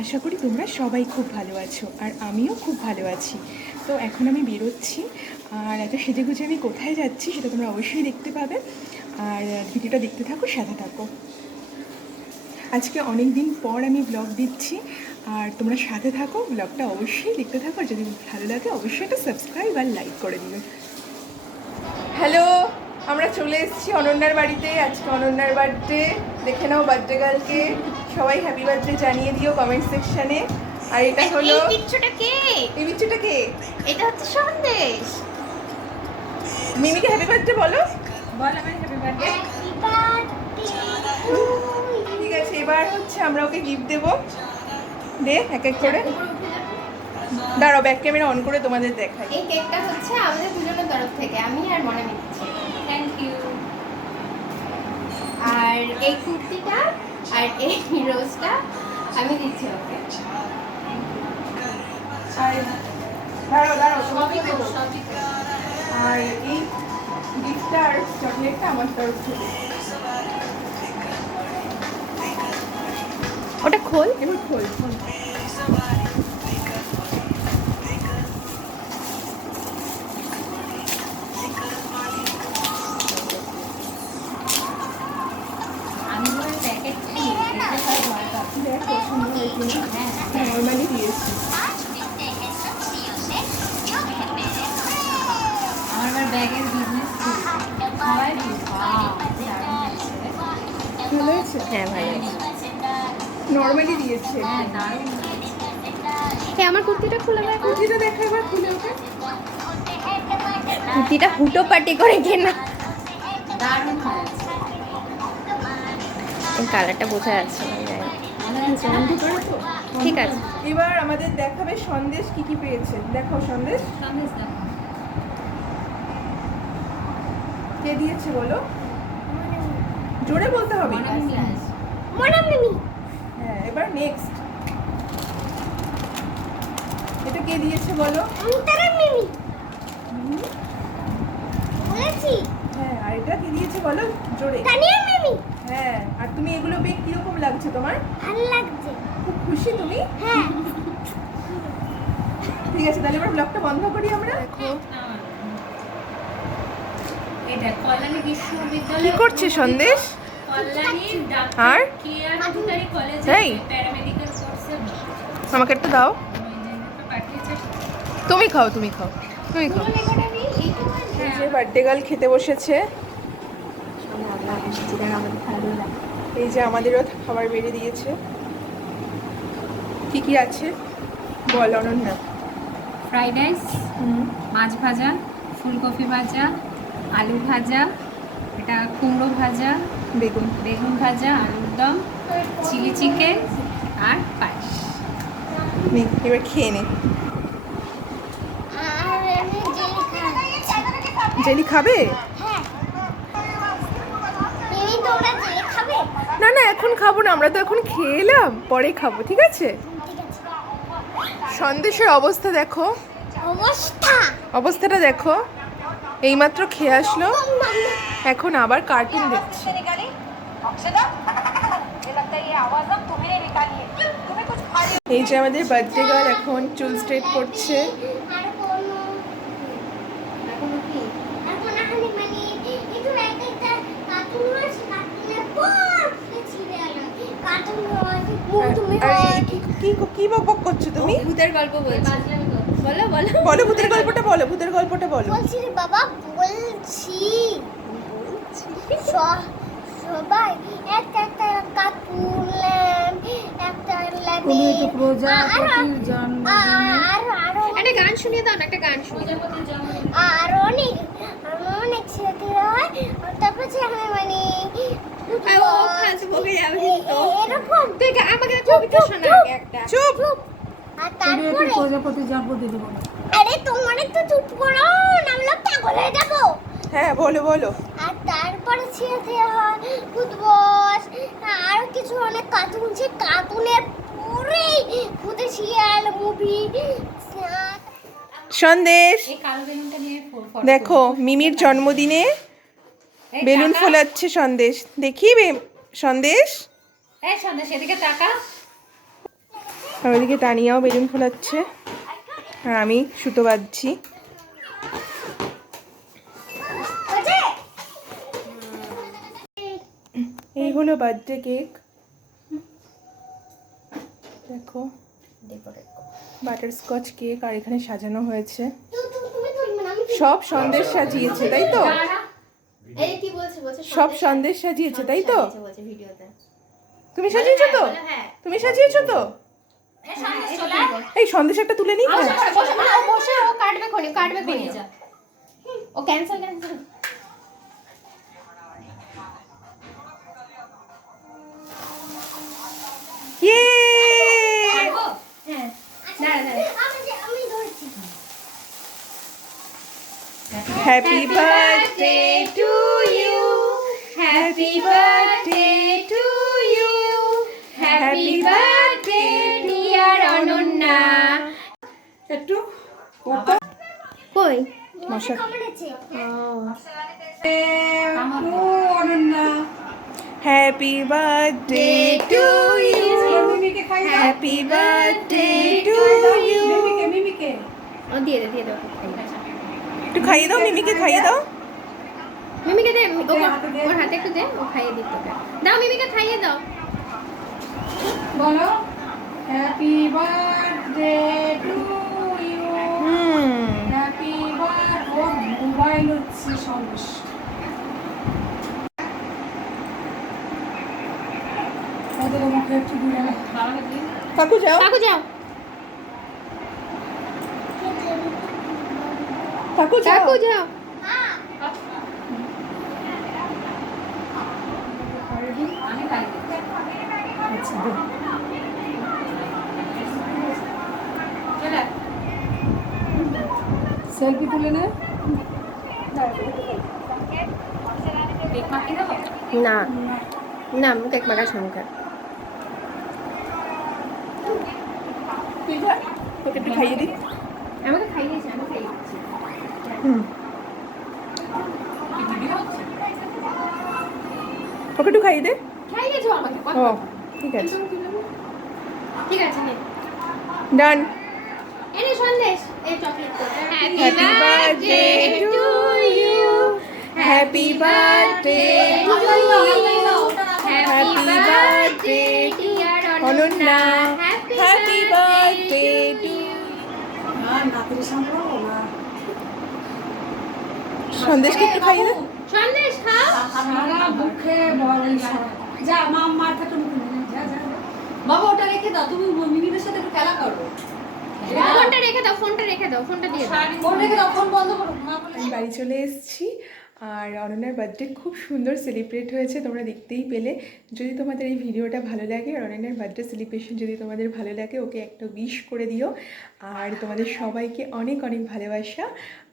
আশা করি তোমরা সবাই খুব ভালো আছো, আর আমিও খুব ভালো আছি। তো এখন আমি বেরোচ্ছি, আর এত সেজেগুজে আমি কোথায় যাচ্ছি সেটা তোমরা অবশ্যই দেখতে পাবে। আর ভিডিওটা দেখতে থাকো, সাথে থাকো। আজকে অনেক দিন পর আমি ব্লগ দিচ্ছি, আর তোমরা সাথে থাকো, ব্লগটা অবশ্যই দেখতে থাকো। আর যদি ভালো লাগে অবশ্যই একটা সাবস্ক্রাইব আর লাইক করে দিবে। হ্যালো, আমরা চলে এসেছি অনন্যার বাড়িতে। আজকে অনন্যার বার্থডে, দেখে নাও বার্থডে গার্লকে। সবাই হ্যাপি বার্থডে জানিয়ে দিও কমেন্ট সেকশনে। আর এটা হলো এই পিচ্চুটা কে? এই বিচ্ছুটা কে? এটা হচ্ছে সন্দেশ। মিমিকে হ্যাপি বার্থডে বলো। বল আমার হ্যাপি বার্থডে। ঠিক আছে, এবার হচ্ছে আমরা ওকে গিফট দেবো। দে এক এক করে। দাঁড়াও, ব্যাক ক্যামেরা অন করে তোমাদের দেখাই। এই কেকটা হচ্ছে আমাদের দুজনের তরফ থেকে, আমি আর মনে দিচ্ছি। Thank you. আর এই কুর্তিটা আর এই রোজটা আমি দিচ্ছি ওকে। আর দাঁড়াও দাঁড়াও, সবই দেবো। সবই আর এই গিফটটা আর চকলেটটা আমার তরফ থেকে। ওটা খোল। এবার খোল খোল। আমি বলে প্যাকেট কি এটা সব ভরটা। দেখো সুন্দর হয়েছে না? নর্মালি দিয়েছি। আমার ব্যাগের বিজনেস সবাই ভালো হয়েছে? হ্যাঁ ভালো আছে। নর্মালি দিয়েছে। হ্যাঁ দারুণ। এই আমার কুর্তিটা খুলে দাও। কুর্তিটা দেখা এবার খুলে ওকে। কুর্তিটা হুটো পাটি করে কেনা। দারুণ হয়েছে। এই কালারটা বোঝা যাচ্ছে না, বন্ধ করে তো? ঠিক আছে। এবার আমাদের দেখাবে সন্দেশ কি কি পেয়েছে। দেখো সন্দেশ কে দিয়েছে বলো, জোরে বলতে হবে। হ্যাঁ, এবার নেক্সট এটা কে দিয়েছে বলো। হ্যাঁ, আর এটা কে দিয়েছে বলো জোরে। হ্যাঁ, আর তুমি এগুলো পেয়ে কিরকম লাগছে তোমার? ভালো লাগছে। খুব খুশি তুমি? হ্যাঁ। ঠিক আছে, তাহলে এবার ব্লগটা বন্ধ করি আমরা। দেখো এটা কল্যাণী কি বিশ্ববিদ্যালয় করছে সন্দেশ। কল্যাণী আর কেয়ার দুতারি কলেজে এই প্যারামেডিক্যাল কোর্সে আমাকে একটা দাও। তুমি খাও তুমি খাও তুমি খাও। এই যে বার্থডে গার্ল খেতে বসেছে। এই যে আমাদেরও খাবার বেড়ে দিয়েছে। কি কি আছে বল অনন্যা। ফ্রাইড রাইস, মাছ ভাজা, ফুলকপি ভাজা, আলু ভাজা, এটা কুমড়ো ভাজা, বেগুন বেগুন ভাজা, আলুর দম, চিলি চিকেন আর পায়েস। নে এবার খেয়ে নে। আর আমি জেলি খাই। জেলি খাবে? হ্যাঁ। তুমি তোমরা জেলি খাবে? না না, এখন খাবো না, আমরা তো এখন খেয়ে এলাম, পরে খাবো। ঠিক আছে। ঠিক আছে। সন্দেশের অবস্থা দেখো, অবস্থাটা দেখো। এইমাত্র খেয়ে আসলো, এখন আবার কার্টুন দেখছে। এই যে আমাদের বার্থডে গার্ল এখন চুল স্ট্রেট করছে। আর কোনো কি? আর কোনো হানি মানে একটু একটা কার্টুন আছে, কার্টুনের পর ছিঁড়ে আনা কার্টুন হয় তুমি আর কি কি কি বকবক করছো তুমি? ভূতের গল্প বলছি। বলো বলো বলো ভূতের গল্পটা বলো, ভূতের গল্পটা বলো। বলছি রে বাবা, বলছি সবাই একটা একটা কার্টুন একটা ল্যাবে একটা গান শুনিয়ে দাও না, একটা গান শুনিয়ে দাও। আর অনেক অনেক ছেলেরা হয়, তারপর সেখানে মানে ও ফালতু বকে যাবে তো। এরকম তুই আমাকে কবিতা শোনা আগে একটা। চুপ। আর তারপরে প্রজাপতি জানবো দিদি বলো। আরে তোমার একটু চুপ করো, নামলে পাগল হয়ে যাবো। হ্যাঁ বলো বলো। আর তারপরে ছেড়ে হয় ফুটবল আর কিছু অনেক কার্টুন, যে কার্টুনের পরেই ভূতে শিয়াল মুভি। সন্দেশ এই কালো বেলুনটা নিয়ে দেখো, মিমির জন্মদিনে বেলুন ফোলাচ্ছে সন্দেশ। দেখি সন্দেশ। এই সন্দেশ এদিকে তাকা। আর ওইদিকে তানিয়াও বেলুন ফোলাচ্ছে আর আমি সুতো বাঁধছি। এই হলো বার্থডে কেক, দেখো বাটারস্কচ কেক, আর এখানে সাজানো হয়েছে সব সন্দেশ সাজিয়েছে, তাই তো? এই কি বলছে বলছে সব সন্দেশ সাজিয়েছে, তাই তো? বলছে ভিডিওতে। তুমি সাজিয়েছো তো? হ্যাঁ তুমি সাজিয়েছো তো? এই সন্দেশ একটা তুলে নিই। বসে ও কাটবে কোনি ও ক্যান্সেল ইয়ে হ্যাঁ দাঁড়া আমি ধরছি। Happy birthday to you, happy birthday to you, happy birthday dear Ananya. একটু কই মশা। কামড়েছে। Happy birthday to you, happy birthday to you. ও দিয়ে দে একটু খাইয়ে দাও, মিমিকে খাইয়ে দাও। মিমিকে দে, ওর হাতে একটু দে, ও খাইয়ে দিত তোকে। দাও মিমিকে খাইয়ে দাও। বলো happy birthday to you, happy birthday. ও মোবাইল হচ্ছে সমস্যা। ওদের মুখে একটু দূরে কাকু যাও, কাকু যাও কাকু যাও। কাকু যাও। আচ্ছা দে। সেলফি তুলে নে। না না আমি কেক মাখার সংখ্যা তোকে একটু খাইয়ে দিই। আমাকে খাইয়েছে, আমি খাইয়ে দিচ্ছি। ওকে একটু খাইয়ে দে। খাইয়েছো আমাকে ও ঠিক আছে, ঠিক আছে নে ডান। এনে সন্দেশ এই চকলেট তো। Happy birthday to you, happy birthday to you, happy birthday dear Ananya, happy birthday to. নাতির সামলাবো না। সন্দেশকে একটু খাইয়ে দে। সন্দেশ খাও। সারা মুখে বল যা মা মাথাটা মুখে নে, যা যা যা। বাবা ওটা রেখে দাও, তুমি মিমিদের সাথে একটু খেলা করো। ফোনটা রেখে দাও, ফোনটা দিয়ে দাও। ফোন রেখে দাও, ফোন বন্ধ করো। মা বলে আমি বাড়ি চলে এসেছি আর অনন্যার বার্থডে খুব সুন্দর সেলিব্রেট হয়েছে, তোমরা দেখতেই পেলে। যদি তোমাদের এই ভিডিওটা ভালো লাগে আর অনন্যার বার্থডে সেলিব্রেশন যদি তোমাদের ভালো লাগে, ওকে একটা উইশ করে দিও। আর তোমাদের সবাইকে অনেক অনেক ভালোবাসা।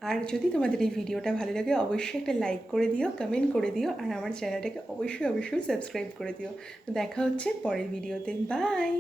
আর যদি তোমাদের এই ভিডিওটা ভালো লাগে অবশ্যই একটা লাইক করে দিও, কমেন্ট করে দিও, আর আমার চ্যানেলটাকে অবশ্যই সাবস্ক্রাইব করে দিও। তো দেখা হচ্ছে পরের ভিডিওতে, বাই।